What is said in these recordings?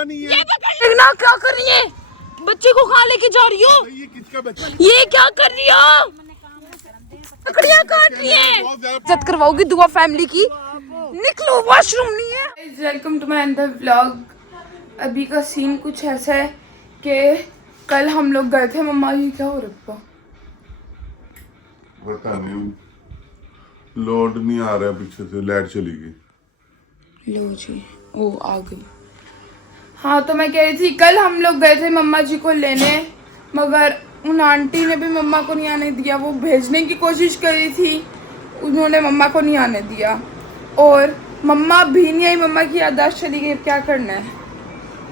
बचपन ही है। ना क्या कर रही है? बच्चे को कहाँ लेके जा रही हो? ये किसका बच्चा? ये क्या कर रही हो? लकड़ियाँ काट रही है। इज्जत करवाओगी दुआ फैमिली की? निकलो, वॉशरूम नहीं है। Welcome to my another vlog. अभी का सीन कुछ ऐसा है कि कल हम लोग गए थे। मम्मा जी क्या हो रखा? पता नहीं, लोड नहीं आ रहा, पीछे से लाइट चली गई। लो जी, ओ आ गई। हाँ तो मैं कह रही थी कल हम लोग गए थे मम्मा जी को लेने, मगर उन आंटी ने भी मम्मा को नहीं आने दिया। वो भेजने की कोशिश करी थी, उन्होंने मम्मा को नहीं आने दिया। और मम्मा भी नहीं आई, मम्मा की याददाश्त चली गई। क्या करना है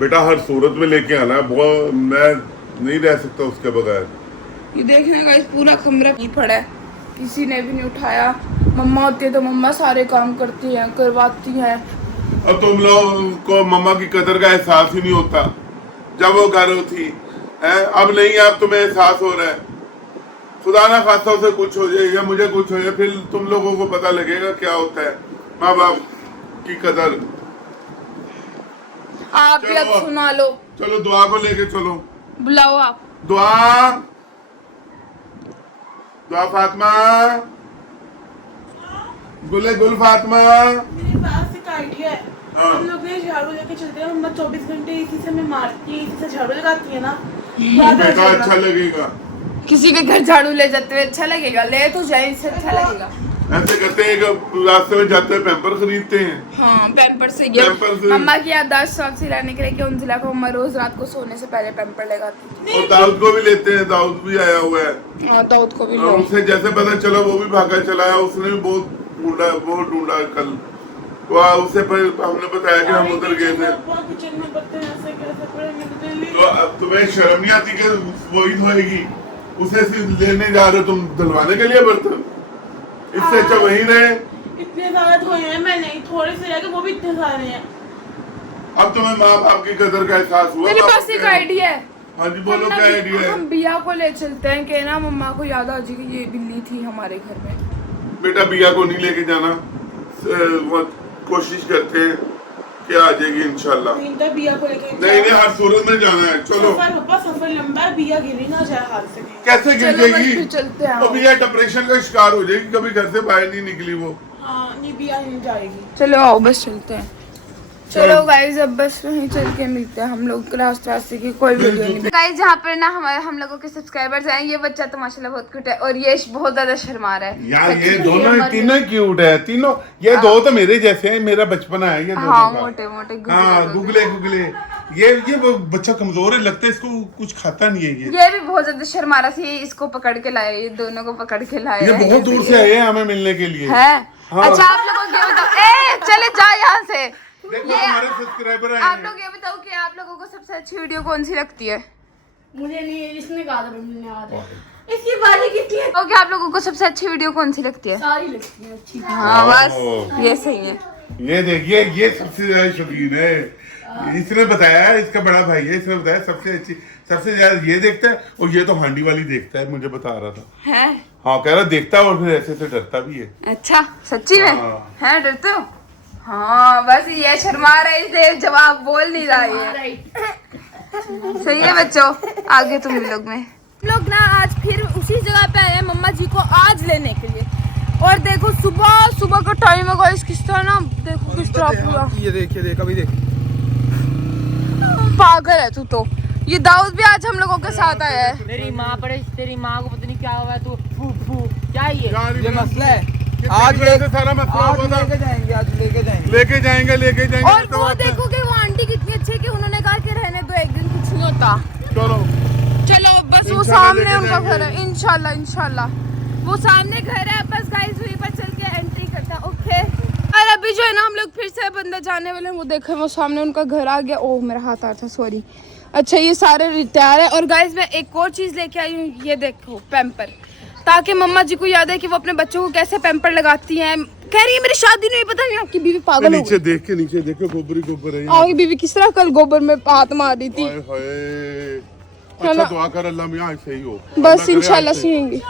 बेटा? हर सूरत में लेके आना है, बहुत मैं नहीं रह सकता उसके बगैर। ये देखने का पूरा कमरा नहीं पड़ा है, किसी ने भी नहीं उठाया। मम्मा होती है तो मम्मा सारे काम करती हैं, करवाती हैं। अब तुम लोग को मम्मा की कदर का एहसास ही नहीं होता जब वो घर थी है। अब नहीं है, अब तुम्हें एहसास हो रहा है। खुदा ना खास्ता से कुछ हो जाए या मुझे कुछ हो जाए, फिर तुम लोगों को पता लगेगा क्या होता है माँ बाप की कदर। आप भी अब सुना लो। चलो दुआ को लेके चलो, बुलाओ आप। दुआ, दुआ फातिमा, गुले गुल फातिमा। मेरे पास एक आइडिया है। हाँ। हम लोग ये झाड़ू लेके चलते हैं, मम्मा 24 घंटे इसी से हमें मारती है, इसी से झाड़ू लगाती है ना। बेटा अच्छा लगेगा। किसी के घर झाड़ू ले जाते हुए अच्छा लगेगा? ले तो जाए, इससे अच्छा लगेगा। ऐसे करते हैं कि रास्ते में जाते हैं पैम्पर खरीदते हैं। हाँ पैम्पर से मम्मा की याददाश्त साफ सिलाने के लिए कि उन जिला को मम्मा रोज रात को सोने से पहले पैम्पर लगाती थी। और दाऊद को भी लेते हैं, दाऊद भी आया हुआ है। हाँ दाऊद को भी और उसे जैसे पता चला वो भी भागा चला है, उसने भी बहुत ढूंढा कल। तो उसे हमने बताया कि हम उधर गए थे। तो अब तुम्हें शर्म नहीं आती कि वही धोएगी? उसे लेने जा रहे हो तुम धुलवाने के लिए बर्तन? इससे अच्छा वही रहे। इतने ज्यादा धोए हैं मैंने, थोड़े से रह गए, वो भी इतने सारे हैं। अब तुम्हें माँ बाप की कदर का एहसास हुआ? मेरे पास एक आइडिया है। हाँ जी बोलो, क्या आइडिया है? हम बिया को ले चलते हैं कि ना मम्मा को याद आ जाएगी ये बिल्ली थी हमारे घर में। बेटा बिया को नहीं लेके जाना, कोशिश करते हैं कि आ जाएगी इंशाल्लाह। बिया को लेके नहीं हर सूरत में जाना है। चलो सफर लंबा है, बिया गिरी ना जाए हाथ से। कैसे गिर जाएगी? चलते हैं। तो बिया डिप्रेशन का शिकार हो जाएगी, कभी घर से बाहर नहीं निकली वो। हाँ नहीं, बिया नहीं जाएगी। चलो आओ बस चलते हैं। चलो गाइज अब बस वहीं चल के मिलते हैं हम लोग। रास्ते की कोई वीडियो नहीं। गाइज जहाँ पर ना हम लोगों के सब्सक्राइबर्स हैं, ये बच्चा तो माशाल्लाह बहुत क्यूट है और ये बहुत ज्यादा शर्मा रहा है यार। ये दोनों तीनों क्यूट है, तीनों। ये दो तो मेरे जैसे हैं, मेरा बचपना है ये दोनों हाँ, का। मोटे मोटे गुगले। ये वो बच्चा कमजोर है, लगता है इसको कुछ खाता नहीं है। ये भी बहुत ज्यादा शर्मा रहा था। इसको पकड़ के लाए, ये दोनों को पकड़ के लाए। ये बहुत दूर से आए हैं हमें मिलने के लिए है। हाँ। अच्छा आप लोगों को ये बताओ, चले जाओ यहाँ से। देखो हमारे सब्सक्राइबर आए आप हैं। लोग ये बताओ कि आप लोगों को सबसे अच्छी वीडियो कौन सी लगती है? मुझे नहीं, इसने कहा था मुझे याद है। इसकी बाली कितनी है? तो क्या आप लोगों को सबसे अच्छी वीडियो कौन सी लगती है? सारी लगती है अच्छी। हाँ बस ये सही है। ये देखिए, ये सबसे ज्यादा शौकीन है। इसने बताया, इसका बड़ा भाई है, इसने बताया सबसे ज्यादा ये देखता है। और ये तो हांडी वाली देखता है, मुझे बता रहा था। है? हाँ कह रहा देखता है और फिर ऐसे से डरता भी है। अच्छा सच्ची में? हाँ। है डरते हो? हाँ बस ये शर्मा रही थे, जवाब बोल नहीं रहा है। सही है बच्चों, आगे तुम लोग में। लोग ना आज फिर उसी जगह पे आए हैं मम्मा जी को आज लेने के लिए। और देखो सुबह का टाइम है गाइस, किस तरह ना देखो किस तरह पूरा। ये देखिए, देख अभी देख। पागल है तू तो। ये दाऊद भी आज हम लोगों के साथ आया है। तेरी माँ को पता नहीं क्या हुआ है, तू फू क्या ये मसला है। आज सारा मसला लेके जाएंगे। और वो देखो कि वो आंटी कितनी अच्छी है कि उन्होंने कहा कि रहने दो, एक दिन कुछ नहीं होता। चलो बस वो सामने उनका घर है। इंशाल्लाह वो सामने घर है। बस गाइस वहीं पर चल के एंट्री करता है। ओके। और अभी जो है ना हम लोग फिर से बंदा जाने वाले हैं। वो देखे वो सामने उनका घर आ गया। ओह मेरा हाथ आ था, सॉरी। अच्छा ये सारे तैयार है। और गाइस मैं एक और चीज लेके आई हूँ, ये देखो पैम्पर, ताकि मम्मा जी को याद है कि वो अपने बच्चों को कैसे पैम्पर लगाती हैं। कह रही है मेरी शादी नहीं, पता नहीं आपकी बीवी पागल हो गई। देख के नीचे देखो, गोबर है। आपकी बीवी किस तरह कल गोबर में हाथ मार रही थी। अच्छा दुआ कर अल्लाह मियां सही हो। बस इंशाल्लाह सीएंगे।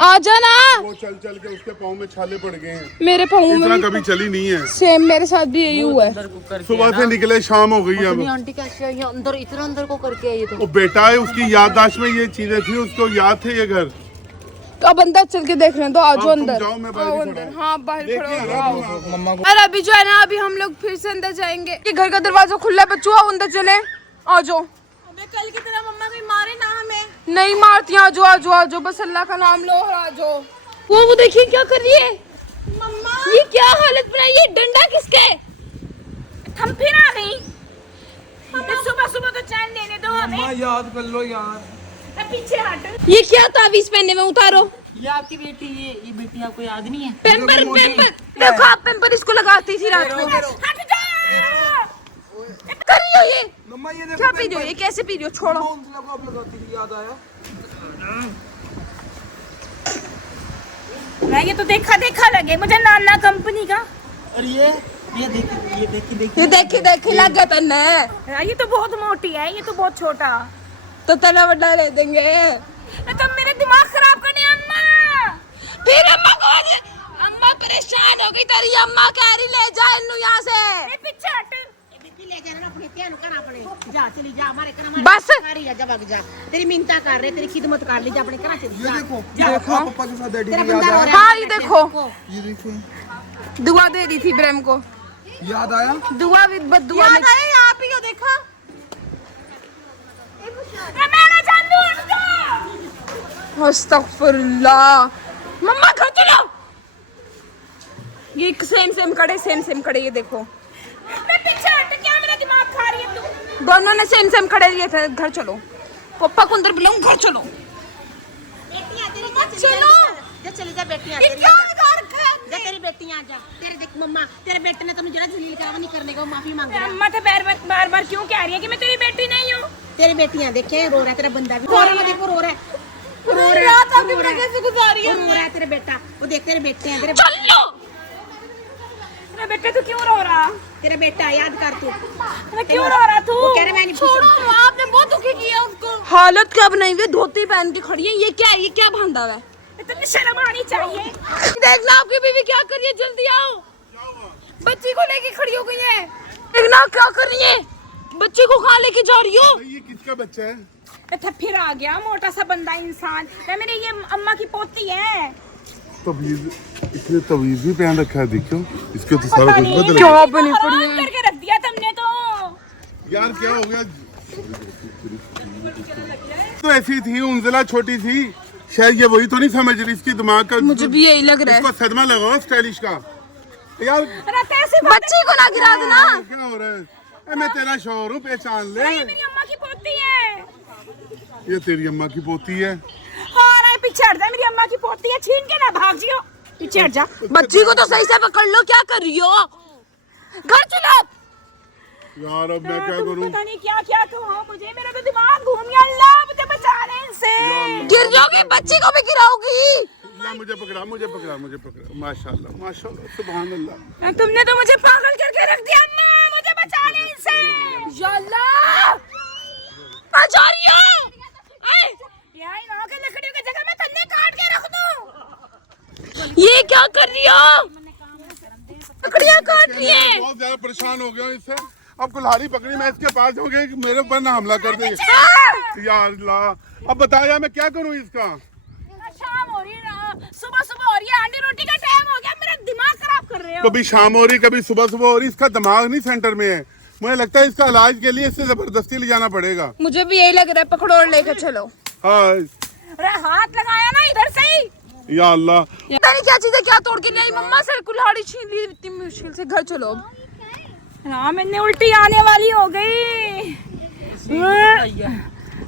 आ जाना। वो चल चल के उसके पाँव में छाले पड़ गए हैं, मेरे पाँव इतना में कभी चली नहीं है। सेम मेरे साथ भी यही हुआ है। सुबह से निकले शाम हो गई अब। आंटी कैसे आई है? अंदर इतना अंदर को करके आई है तो वो बेटा है, उसकी याददाश्त में ये चीजें थी, उसको याद थे ये घर। तो अब अंदर चल के देख रहे हैं, तो आज तुम अंदर जाओ, मैं बाहर आओ ही अंदर। खड़ा हूँ। हाँ बाहर खड़ो देखिए हो, ना, आओ। मम्मा को और अभी जो है ना, अभी हम लोग फिर से अंदर जाएंगे। ये घर का दरवाजा खुला है, बच्चों आओ अंदर चले। आ जाओ। अबे कल की तरह मम्मा कोई मारे ना हमें। नहीं मारती, आ जाओ आ जाओ आ जाओ, बस अल्लाह का नाम लो और आ जाओ। वो देखिए क्या कर रही है मम्मा ये, क्या हालत बनाई है। डंडा किसके? हम फिर आ गई। सुबह सुबह तो चैन देने दो हमें। मम्मा याद कर लो यार। पीछे हट। ये क्या तावीज पहनने में, उतारो। ये आपकी बेटी, ये बेटी आपको याद नहीं है? पेम्पर पेम्पर देखो, आप पेम्पर इसको लगाती थी रात को। हट जा। कर रही हो ये? मम्मा ये देखो क्या पी रही हो? ये कैसे पी रही हो? छोड़ो। उंगलियों को आप लगाती थी, याद आया? ये तो देखा देखा लगे मुझे, नाना कंपनी का। और ये देखी ये देखी देखी लग गया तन्ने। ये तो बहुत मोटी है, ये तो बहुत छोटा। तो तना बड़ा ले देंगे। तुम मेरे दिमाग खराब करने अम्मा। फिर अम्मा को अम्मा परेशान हो गई, तेरी अम्मा कह रही ले जा इन्नू यहाँ से। पीछे हट। ले जाना अपने ध्यान कर अपने जा चली जा हमारे कर बस। जा जा भाग जा तेरी मिन्नता कर रहे तेरी खिदमत कर ली जा अपने घर चली ये जा देखो देखो पापा के साथ डैडी तेरा की याद बंदा रो आया? रहा हाँ ये देखो, ये देखो दुआ दे रही थी इब्राहिम को। याद आया? दुआ भी बददुआ में। आप ही हो देखा। मैं ना जानू उनको। अस्तगफुरुल्लाह। मम्मा घर चलो। ये सेम सेम खड़े ये देखो। मैं पीछे हट, क्या मेरा दिमाग खा रही है तू? दोनों ने सेम खड़े लिए थे। घर चलो, पप्पा को अंदर बुलाऊं, घर चलो। बेटियां तेरी चलो। जा चली जा बेटियां ये तेरी क्या जा बिगाड़ रखा है? जा तेरी बेटियां जा तेरे देख मम्मा तेरे बेटे ने तुम जरा जलील करा नहीं करने को माफी मांग रहा अम्मा तो बार बार क्यों कह रही है कि मैं तेरी बेटी नहीं हूँ? तेरी बेटियां देखे रो रहा है तेरा बंदा भी रो रहा है देखो रो रहा है रात आपकी बेटा कैसे गुजारी है? रो रहा है तेरे बेटा वो देख तेरे बेटे हैं तेरे चलो। मेरा बेटा तू क्यों रो रहा? तेरा बेटा याद कर तू मैं क्यों रो रहा तू? कह रहे मैं नहीं छोड़ो, आपने बहुत दुखी किया उसको। हालत क्या बनाई हुई है, धोती पहन के खड़ी है। ये क्या है? ये क्या भांडा हुआ है? इतनी शर्म आनी चाहिए। देखना आपकी बीवी क्या कर रही है, जल्दी आओ। बच्ची को लेके खड़ी हो गई है। देखना क्या कर रही है, बच्ची को कहाँ लेके जा रही हो? ये किसका बच्चा है? अच्छा फिर आ गया मोटा सा बंदा इंसान। मैं मेरे ये अम्मा की पोती है। तवीज, इसने तवीज भी पहन रखा है, देखो इसके तो सारा कुछ बदल क्या गया। बनी पड़ी हराम है। करके रख दिया तुमने तो। यार क्या हो गया? तो ऐसी थी, उंजला छोटी थी, शायद ये वही तो नहीं समझ रही, इसकी दिमाग का मुझे भी यही लग रहा है। इसको सदमा लगाओ स्टाइलिश का। यार अरे ऐसे बात बच्ची को ना गिरा देना। क्या हो रहा है? ए, मैं तेरा शौहर हूँ, पहचान ले। नहीं, मेरी अम्मा की पोती है। ये तेरी अम्मा की पोती है। हाँ ना, पीछे हट जा, मेरी अम्मा की पोती है, छीन के ना भाग जियो। पीछे हट जा। बच्ची को तो सही से पकड़ लो, क्या कर रही हो? घर चलो। यार अब मैं क्या तुम करूँ? पता नहीं क्या क्या कहो मुझे, मेरा तो दिमाग घूम गया। अल्लाह मुझे बचा ले इनसे। गिर जाओगी, बच्ची को भी गिराओगी। अल्लाह मुझे पकड़ा, मुझे पकड़ा, मुझे पकड़ा। माशाल्लाह, माशाल्लाह, सुभान अल्लाह। तुमने तो मुझे पागल करके रख दिया। अम्मा मुझे बचा ले इनसे। या अल्लाह, बचा रही हो? यार इन के लकड़ियों की जगह मैं तन्ने काट के रख दूं। ये क्या कर रही हो? लकड़ियाँ काट रही है। बहुत ज्यादा परेशान हो गया हूँ इससे। अब कुल्हाड़ी पकड़ी, मैं इसके पास जाऊंगी, मेरे ऊपर ना हमला कर देगी। यार अल्लाह, अब बता यार मैं क्या करूँ इसका? शाम हो रही है, सुबह सुबह हो रही है, अंडे रोटी का टाइम हो गया, मेरा दिमाग खराब कर रहे हो। कभी शाम हो रही, कभी सुबह सुबह हो रही। इसका दिमाग नहीं सेंटर में है। मुझे लगता है इसका इलाज के लिए इससे जबरदस्ती ले जाना पड़ेगा। मुझे भी यही लग रहा है, पकड़ो और लेकर चलो। हाँ अरे हाथ लगाया ना इधर से ही। या अल्लाह, पता नहीं क्या चीजें क्या तोड़ के ले आई। मम्मा से कुल्हाड़ी छीन ली इतनी मुश्किल से। घर चलो अब। हाँ मैंने उल्टी आने वाली हो गई।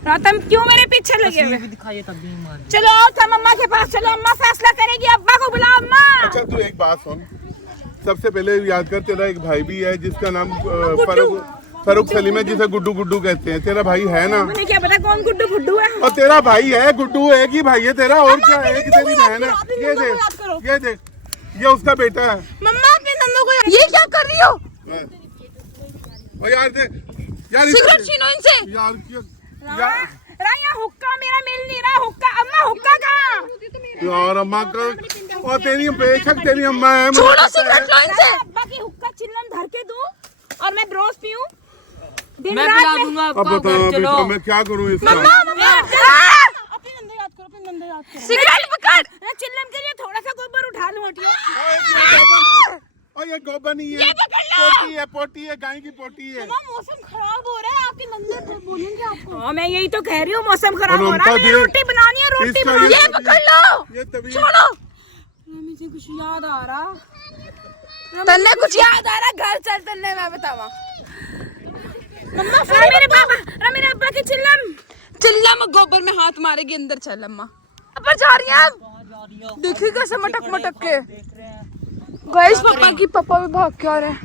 तुम क्यों मेरे पीछे लगे हुए? भी दिखाइए तब भी मार। चलो तुम अम्मा के पास चलो, अम्मा फैसला करेगी। अब्बा को बुलाओ। अम्मा अच्छा तू एक बात सुन, सबसे पहले याद कर, तेरा एक भाई भी है जिसका नाम फरूक सलीम है, जिसे गुड्डू गुड्डू कहते हैं। तेरा भाई है ना? मुझे क्या पता कौन गुड्डू गुड्डू है। और तेरा भाई है गुड्डू, एक ही भाई है तेरा, और क्या है? एक तेरी बहन है। ये देख, ये देख, ये उसका बेटा है। मम्मा अपने नंदों को ये क्या कर रही हो? और यार देख यार, सिगरेट छीनो इनसे। यार राया हुक्का मेरा मिल नहीं रहा, हुक्का अम्मा हुक्का कहाँ? यार अम्मा का और तेरी बेशक तेरी अम्मा है, मुझे छोड़ो पता है। सिगरेट लो इनसे। अब्बा की हुक्का चिल्लम धर के दूं और मैं रोज पीऊं दिन मैं रात पिला में? दूंगा अब आपको, बताओ घर चलो। बेटा मैं क्या करूँ इसका? अपने नंदे याद करो, अपने नंदे याद करो। सिगरेट पकड़। चिल्लम के लिए थोड़ा सा गोबर उठा लूं, हटियो। और ये गोबर नहीं है, ये पकड़ लो। पोटी है, गाय की पोटी है। मौसम खराब हो रहा है, आपके नंदे बोलेंगे आपको। हाँ मैं यही तो कह रही हूँ, मौसम खराब हो रहा है, मुझे रोटी बनानी है, रोटी इसका बनानी ये है। ये पकड़ लो, ये तभी छोड़ो। मुझे कुछ याद आ रहा। तन्ने कुछ याद आ रहा, घर चल तन्ने मैं बतावा। मम्मा फिर मेरे पापा मेरे अब्बा की चिल्लम। चिल्ला में गोबर में हाथ मारेगी, अंदर चल अम्मा। ऊपर जा रही है, देखी कैसे मटक मटक के। गाइस पापा भी भाग के आ रहे हैं,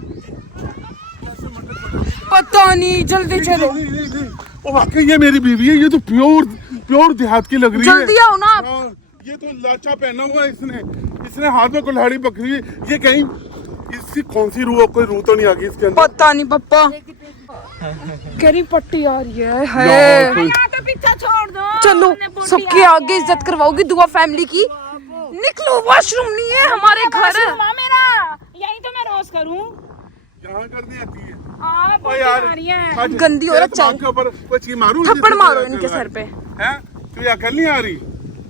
पता नहीं, जल्दी चलो। ओ वाकई ये मेरी बीवी है, ये तो प्योर देहात की लग रही है। जल्दी आओ ना आप। हाँ, ये तो लाचा पहना हुआ है इसने हाथ में कुल्हाड़ी पकड़ी है। ये कहीं इसकी कौन सी रूह, कोई रूह तो नहीं आ गई इसके अंदर? पता नहीं पापा, कह रही पट्टी आ रही है। यार, कोई- यहाँ तो पीछा छोड़ दो। चलो हमने बोटी सबके आगे इज्जत करवाओगी दुआ फैमिली की। निकलो, वॉशरूम नहीं है हमारे घर। माँ मेरा यही तो मैं रोज करूँ। यहाँ करनी आती है। आप ओ यार आ रही हैं। आज गंदी औरत तेरे चाहिए। दिमाग के ऊपर कुछ ही मारूं? थप्पड़ जिससे मारो तेरा इनके चल रहा सर पे। है? तुझे अकल नहीं आ रही?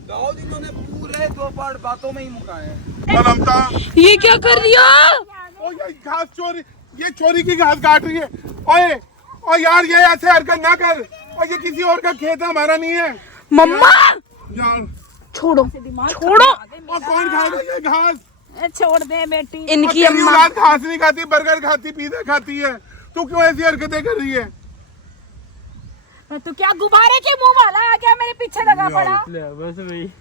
दाऊद इन्होंने पूरे 2 पार्ट बातों में ही मुकाए हैं। और ममता, ये क्या कर दिया? ओ ये घास चोरी, ये चोरी की घास काट रही है। ओए ओ यार ये ऐसे हरकत ना कर। और ये किसी और का खेत है, हमारा नहीं है मम्मा यार। छोड़ो छोड़ो। और कौन खाएगा ये घास? छोड़ दे बेटी। इनकी तेरी अम्मा औलाद घास नहीं खाती, बर्गर खाती, पिज़्ज़ा खाती है। तू क्यों ऐसी हरकतें कर रही है? तू क्या गुब्बारे के मुंह वाला आ गया मेरे पीछे लगा पड़ा? बस भाई,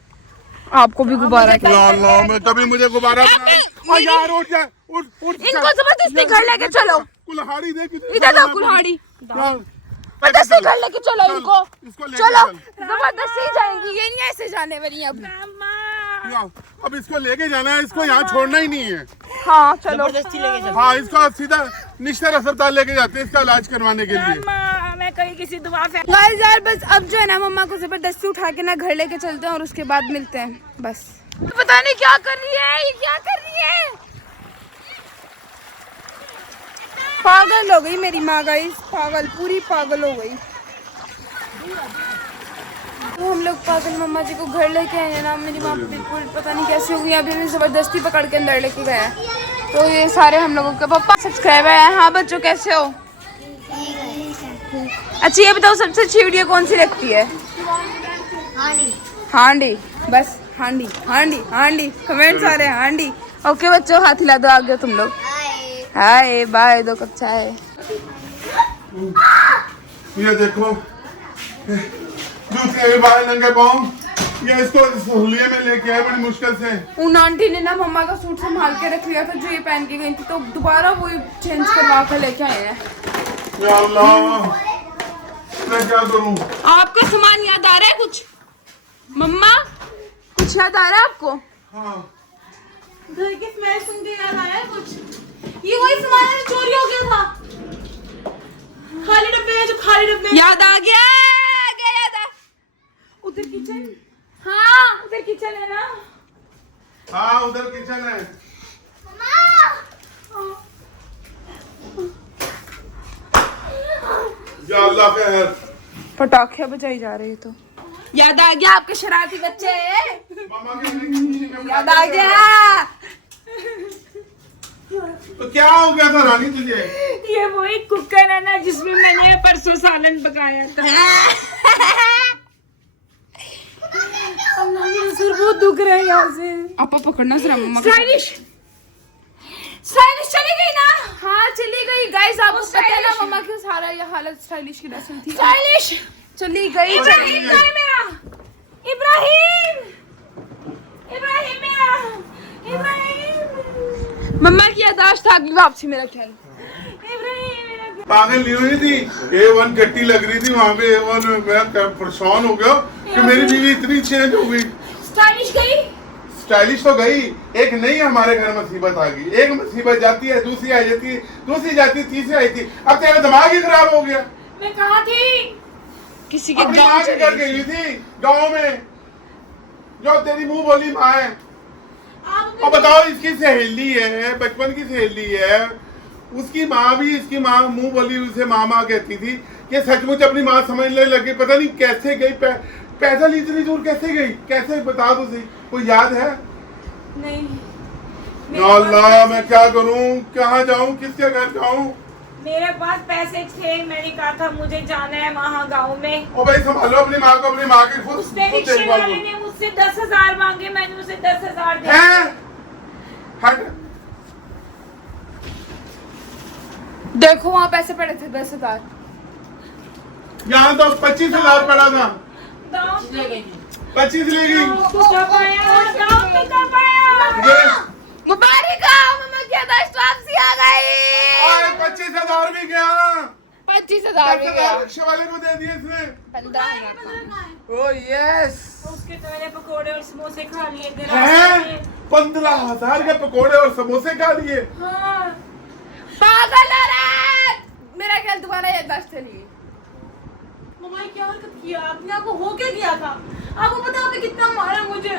आपको भी गुब्बारा क्या? अल्लाह मैं कभी मुझे गुब्बारा बना। और यार उठ जा, उठ इनको जबरदस्ती घर लेके चलो। कुल्हाड़ी दे किसी इधर लो कुल्हाड़ी, यार, जबरदस्ती घर लेके चलो चल, इनको। इसको लेके चलो चल। जबरदस्ती जाएंगी, ये नहीं ऐसे जाने वाली अब। यार, अब इसको लेके जाना है, इसको यहाँ छोड़ना ही नहीं है। हाँ चलो। हाँ इसको सीधा निश्चर अस्पताल लेके जाते हैं इसका इलाज करवाने के लिए। मैं कहीं किसी दुआ फे गाइस यार बस अब जो है ना मम्मा को जबरदस्ती उठा के ना घर लेके चलते हैं और उसके बाद मिलते हैं बस। पता नहीं क्या कर रही है ये, क्या कर रही है? पागल हो गई मेरी माँ गाइस, पागल, पूरी पागल हो गई। तो हम लोग पागल मम्मा जी को घर लेके आए हैं ना, मेरी माँ बिल्कुल पता नहीं कैसी हो गई। अभी हमें जबरदस्ती पकड़ के अंदर लेके गया है। तो ये सारे हम लोगों के पापा सब्सक्राइबर हैं। हाँ बच्चों कैसे हो? अच्छा ये बताओ सबसे अच्छी वीडियो कौन सी लगती है? हांडी, बस हांडी हांडी हांडी, कमेंट्स आ रहे हैं हांडी। ओके बच्चों हाथ हिला दो, आ गए तुम लोग। हाय बाय, 2 कप चाय। ये देखो दूसरे बाहर नंगे पाँव, ये इसको हुलिये में लेके आए बड़ी मुश्किल से। उन आंटी ने ना मम्मा का सूट संभाल के रख लिया था जो ये पहन के गई थी, तो दोबारा वो चेंज करवा कर लेके आए हैं। या अल्लाह मैं क्या करूं? आपका सामान याद आ रहा है कुछ? मम्मा कुछ याद आ रहा है आपको? हाँ घर की स्मेल सुन के याद आया कुछ? ये वही सामान है जो चोरी हो गया था। खाली डब्बे हैं जो खाली डब्बे। याद आ गया, याद आ। उधर किचन, हाँ उधर किचन है ना? हाँ उधर किचन है। या अल्लाह खैर। पटाखे बजाई जा रही है तो याद आ गया आपके शरारती बच्चे। मामा के खुशी में याद आ गया। तो क्या हो गया था रानी तुझे? ये वही कुकर है ना जिसमें मैंने परसों सालन पकाया था। अल्लाह मेरा सिर बहुत दुख रहा है यहाँ से। आपा पकड़ना जरा मम्मा को। स्टाइलिश स्टाइलिश चली गई ना? हाँ चली गई गाइस, आपको पता है ना मम्मा की सारा ये हालत स्टाइलिश की वजह से थी। स्टाइलिश चली गई इब्राहिम कहाँ है मेरा? इब्राहिम इब्राहिम मेरा इब्राहिम मम्मा की यादाश्त आ गई वापसी मेरा ख्याल। इब्राहिम मेरा पागल नहीं हुई थी, A1 गट्टी लग रही थी वहाँ पे। A1 मैं परेशान हो गया कि मेरी बीवी इतनी चेंज हो गई। स्टाइलिश गई। स्टाइलिश तो गई, एक नई हमारे घर मुसीबत आ गई। एक मुसीबत जाती है, दूसरी आ जाती है, दूसरी जाती है, तीसरी आई थी। अब तेरा दिमाग ही खराब हो गया। मैं कहाँ थी? किसी के अपनी गाँव माँ के चली घर गई थी गाँव में, जो तेरी मुंह बोली माँ है। और बताओ, इसकी सहेली है, बचपन की सहेली है, उसकी माँ भी इसकी माँ मुंह बोली उसे मामा कहती थी। ये सचमुच अपनी माँ समझने लगी। पता नहीं कैसे गई, पैदल इतनी दूर कैसे गई, कैसे बता दो सही, कोई याद है? नहीं। अल्लाह, मैं क्या करूं, कहाँ जाऊं, किसके घर जाऊं? मेरे पास पैसे थे, मैंने कहा था मुझे जाना है वहाँ गाँव में। ओ भाई, संभालो अपनी माँ को, अपनी माँ की खुद उसने खुद रिक्शे देखभाल वाले करो। ने मुझसे 10,000 मांगे, मैंने उसे 10,000 दिए। हैं? हट। देखो वहाँ पैसे पड़े थे 10,000। यहाँ तो 25,000 पड़ा था। गाँव में 25 ले गई। गाँव तो कब आया, गाँव तो कब आया? मुबारक हो, मम्मा की आदर्श वापसी आ गई। 25,000 भी गया। 25,000 भी गया। 10,000 रिक्शे वाले को दे दिए इसने। 15,000। ओ यस। उसके तो मैंने पकोड़े और समोसे खा लिए थे हैं? 15,000 के पकोड़े और समोसे खा लिए। हाँ। पागल औरत, मेरा ख्याल तुम्हारा याददाश्त चली गई। मम्मा क्या हरकत किया आपने? आपको हो क्या किया था? आपको पता आपने कितना मारा मुझे?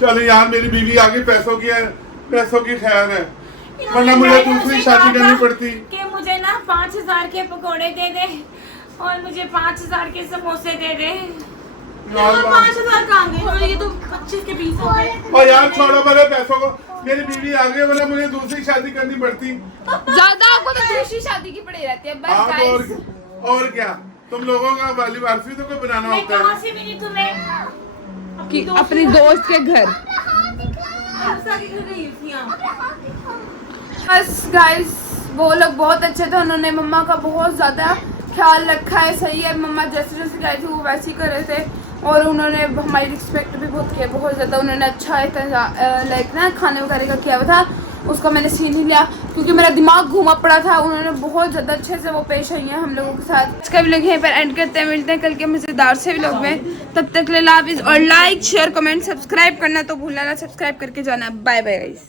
चलो यार, मेरी बीवी आगे पैसों की है, पैसों की ख्याल है, वरना इन्होंने मुझे मुझे दूसरी कहा शादी करनी था पड़ती। कि मुझे ना 5,000 के पकोड़े दे दे और मुझे 5,000 के समोसे दे दे। 5,000 कहाँ गए? ये तो 25 के 20 हो गए। और यार छोड़ो मेरे पैसों को, मेरी बीवी आ गई, वरना मुझे दूसरी शादी करनी पड़ती। ज्यादा आपको तो दूसरी शादी की पड़ी रहती है बस आप गाइस। और क्या, तुम लोगों का वाली वारसी तो कोई बनाना मैं होता कहाँ है। से मिली तुम्हें? कि अपनी दोस्त के घर। हफ्सा के घर गई थी आप। बस गाइस, वो लोग बहुत अच्छे थे, उन्होंने मम्मा का बहुत ज़्यादा ख्याल रखा है। सही है, मम्मा जैसे जैसे गए थे वो वैसे ही कर रहे थे, और उन्होंने हमारी रिस्पेक्ट भी बहुत किया, बहुत ज़्यादा। उन्होंने अच्छा लाइक ना खाने वगैरह का किया हुआ था, उसका मैंने सीन ही लिया क्योंकि मेरा दिमाग घूमा पड़ा था। उन्होंने बहुत ज़्यादा अच्छे से वो पेश आई हैं हम लोगों के साथ। इसका भी लोग यहीं पर एंड करते हैं, मिलते हैं कल के मज़ेदार से व्लॉग में। तब तक के लिए हाफिज़, और लाइक शेयर कमेंट सब्सक्राइब करना तो भूलना ना, सब्सक्राइब करके जाना। Bye bye guys.